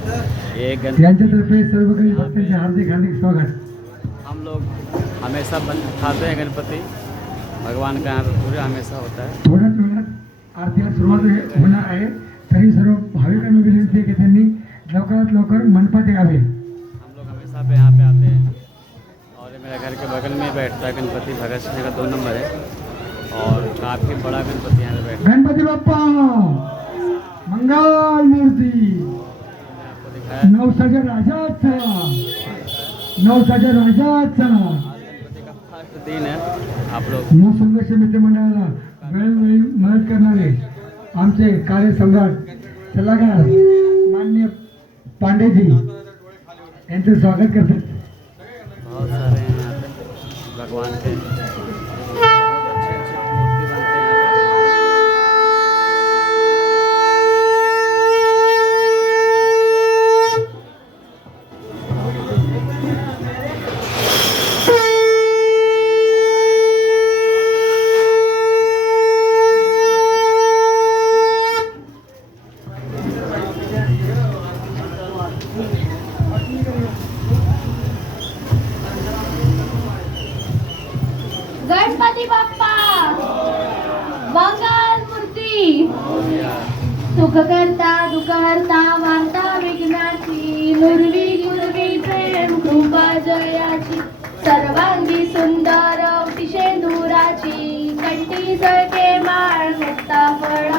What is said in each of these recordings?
ये यांच्यातर्फे सर्व काही भक्तांचे हार्दिक हार्दिक स्वागत। हम लोग हमेशा खाते हैं गणपति, भगवान का यहाँ पे पूरे हमेशा होता है। थोड्याच वेळात आरतीला सुरुवात होणार आहे, तरी सर्व भाविकांना विनंती आहे की त्यांनी लवकरात लवकर मंडपात यावे। हम लोग हमेशा पे यहाँ पे आते हैं और ये मेरे घर के बगल में बैठता है गणपति, भगत सिंह का 2 नंबर है और काफ़ी बड़ा गणपति यहाँ पे बैठता है। गणपती बाप्पा मंगल मूर्ती, आपको दिखाया नवसाच्या राजाचा, नवसाच्या राजाचा। गणपति का फर्स्ट दिन है। आप लोग संघर्ष मित्र मंडळाला वेळोवेळी मदत करणारे आमचे कार्य सम्राट सल्लागार माननीय पांडेजी यांचं स्वागत करतात। बहुत सारे हैं यहाँ पे भगवान के, बहुत अच्छे अच्छे मूर्ति बनते हैं यहाँ पे। गणपती बाप्पा मंगल मूर्ती, सुख करता दुःख हरता वार्ता विघ्नाची, नुरवी गुरवी प्रेम कृपा जयाची, सर्वांगी सुंदर शेंदुराची, कंठी सळके माळ मुक्ता फळा।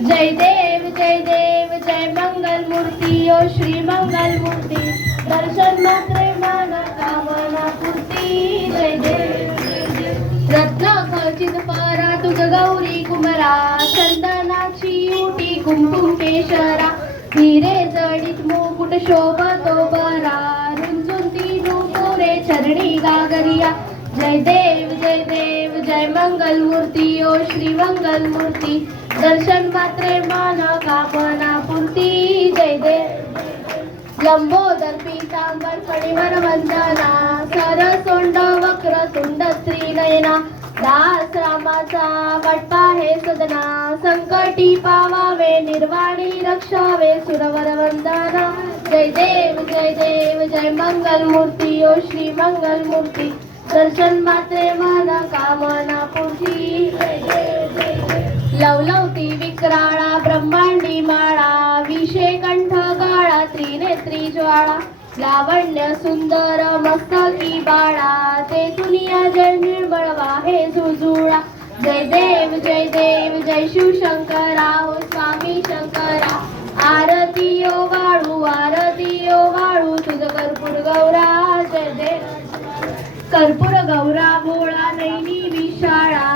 जय देव जय देव जय मंगल मूर्ती, ओ श्री मंगल मूर्ती, दर्शन मात्रे मन कामना पूर्ती। जय देव रत्न खचित परा तुझ गौरी कुमरा, चंदनाची उटी कुंकुम केशरा, हिरे जडित मुकुट शोभतो बरा, रुंजून तीनू पोरे चरणी गागरिया। जय देव जय मंगल मूर्ती, ओ श्री मंगल मूर्ती, दर्शन मात्रे मन कामना पूर्ती। जय देव लंबोदर पीतांबर फणीवर वंदना, सरसोंड वक्र तुंड श्रीनयना, दास रामाचा वाटपा हे सदना, संकटी पावावे निर्वाणी रक्षावे सुरवर वंदना। जय देव जय मंगल मूर्ती, ओ श्री मंगल मूर्ती, दर्शन मात्रे मन कामना पूर्ती। जय देव लवलवती विक्राळा ब्रह्मांडी माळा, विषे कंठ गाळा त्रिनेत्री ज्वाळा, लावण्य सुंदर मस्तकी बाळा, ते दुनिया जय निर्मळ वाहे जुजुळा। जय देव जय शिवशंकरा, ओ स्वामी शंकरा, आरती ओ वाळू तुझ कर्पूर गौरा। जय देव कर्पूर गौरा भोळा नैनी विशाळा,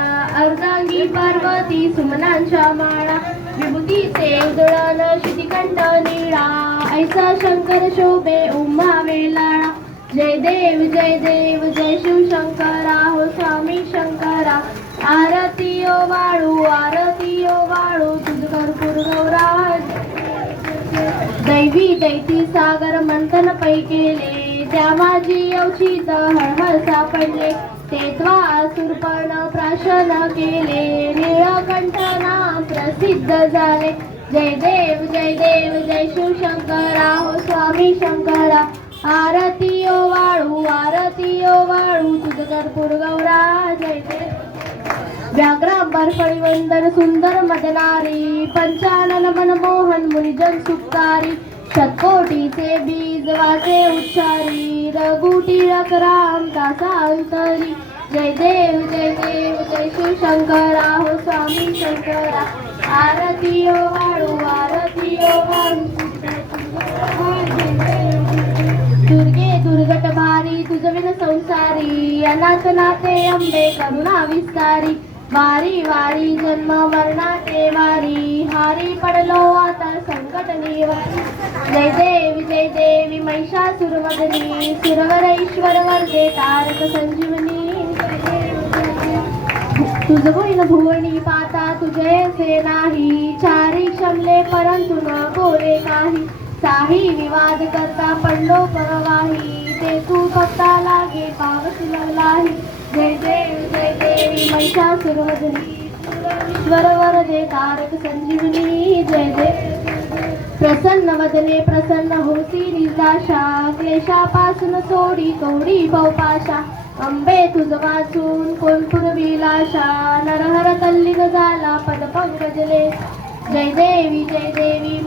अर्धांगी पार्वती सुमनांच्या माळा, विभूतीचे उजळण शितिकंठ निळा, ऐसा शंकर शोभे उमा वेलाळा। जय देव जय शिवशंकरा, हो स्वामी शंकरा, आरती ओ वाळू तुझ कर्पूर गौरा। दैवी दैती सागर मंथन पै केले, त्या माझी अवचित हळहळ सापडले, तेत्वा असुरपण प्राशन केले, नीळकंठ नाम प्रसिद्ध झाले। जय देव जय शिवशंकरा, हो स्वामी शंकरा, आरती ओ वाळू तुझ कर्पूर गौरा। जय देव व्याघ्रांबर फळीवंदन सुंदर मदनारी, पंचानन मनमोहन मुनिजन सुखकारी, शतकोटीचे बीज वाचे उच्चारी, रघुटी राम दासा अंतरी। जय देव जय शिवशंकरा, हो स्वामी शंकरा, आरती ओ वाळू दुर्गे दुर्गट भारी तुझ विन संसारी, अनाथ नाथे अंबे करुणा विस्तारी, वारी वारी जन्म मरणाचे वारी, हारी पडलो आता संकट निवारी। जय देवी महिषासुरमर्दिनी, सुरवर ईश्वर वर्गे तारक संजीवनी। तुझ होईन भुवनी पाता तुझे से नाही, चारी क्षमले परंतु न बोले काही, साही विवाद करता पडलो परवाही, ते तू फक्ता लागे पावस लागलाही। जय देवी महिषासुरमर्दिनी, ईश्वर वरदे तारक संजीवनी। जय देव प्रसन्न वदने प्रसन्न होसी निराशा क्लेशापासून सोडी कवडी बहुपाशा अंबे तुझ वाचून कोण पुरविल आशा नरहर तल्लीन झाला पद पंकजले जय देवी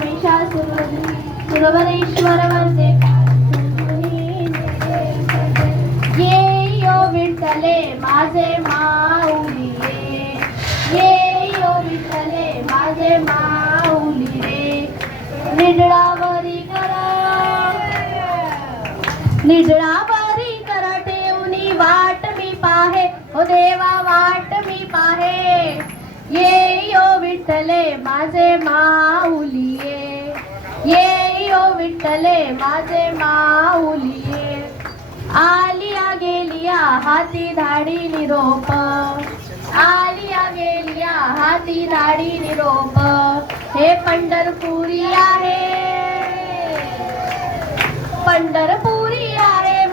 महिषासुरमर्दिनी सुरवरेश्वर वंदे ये यो विठ्ठले माझे माऊली ये यो विठ्ठले माझे माऊली रे निडळावरी करा ठेवणी वाट मी पाहे हो देवा वाट मी पाहे ये यो विठ्ठले माझे माऊली ये यो विठ्ठले माझे माऊली आलिया गेलिया हाती धाडी निरोप आलिया गेलिया हाती धाडी निरोप हे पंढरपुरी आहे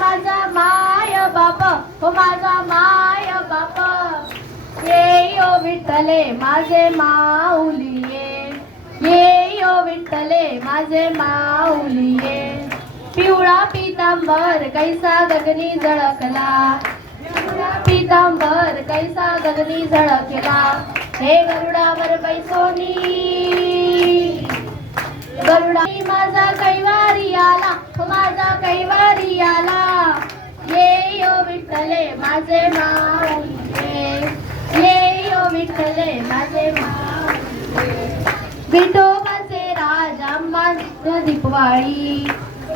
माझा माय बाप हो माझा माय बाप ये यो विठ्ठले माझे माऊली ये यो विठ्ठले माझे माऊली पिवळा पितांबर कैसा गगनी झळकला पिवळा पितांबर कैसा गगनी झळकला हे गरुडावर बैसोनी गरुडा माझा कैवारी आला माझा कैवारी आला ये यो विठ्ठले माझे माऊली ये यो विठ्ठले माझे माऊली विठोबाचे राज आंबा नित्य दीपवाळी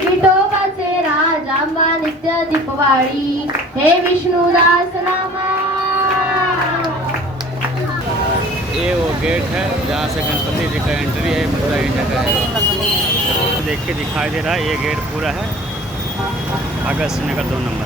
विठोबाचे राज आंबा नित्य दीपवाळी हे विष्णुदास नामा ये वो गेट है जहाँ से गणपति जी का एंट्री है, पूरा ये जगह है। देख के दिखाई दे रहा है ये गेट पूरा है आकर्षण नगर 2 नंबर।